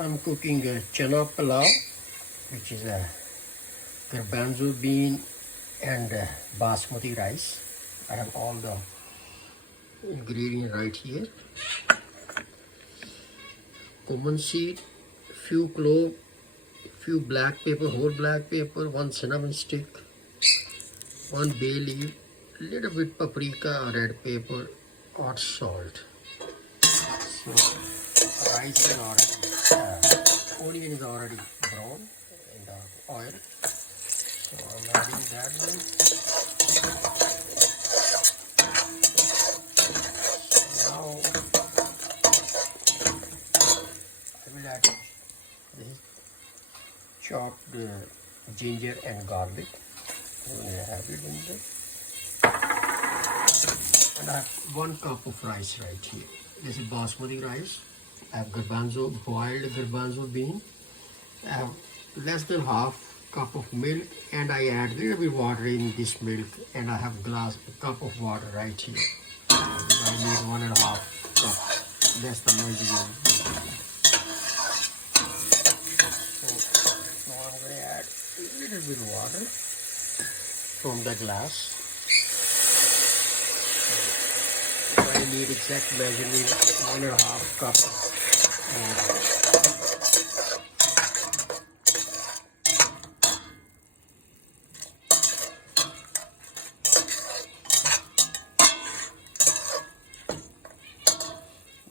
I'm cooking a Channa Pallaw, which is a Garbanzo bean and Basmati rice. I have all the ingredients right here. Cumin seed, few cloves, few black pepper, whole black pepper, one cinnamon stick, one bay leaf, little bit paprika or red pepper or salt. So rice is already, onion is already brown in the oil. So I'm adding that one. Now I will add this chopped ginger and garlic. I'm going to have it in there. And I have 1 cup of rice right here. This is basmati rice. I have garbanzo, boiled garbanzo bean. I have less than half cup of milk, and I add little bit water in this milk, and I have a cup of water right here. I need 1.5 cup. That's the measurement. So now I'm going to add a little bit of water from the glass. I need exact measurement 1.5 cup of water.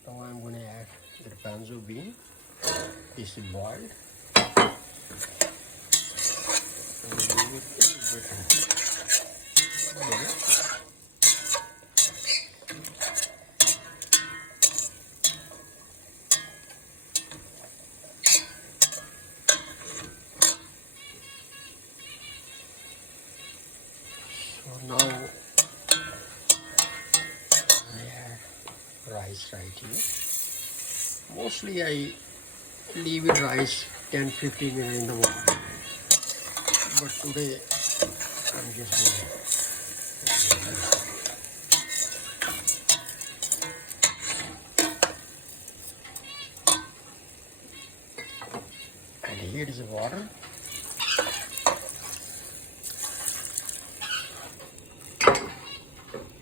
Now I'm going to add garbanzo bean. This is boiled. And leave it a bit. So now I add rice right here. Mostly I leave it rice 10-15 minutes in the water. But today I'm just going and here is the water.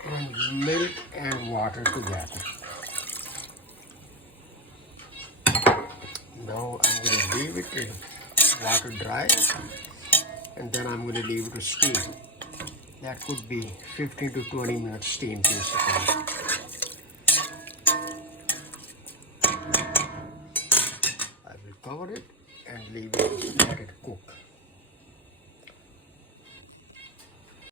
And milk and water together. Now I'm going to leave it in water dry, and then I'm going to leave it to steam. That could be 15 to 20 minutes steam basically. I will cover it and leave it, let it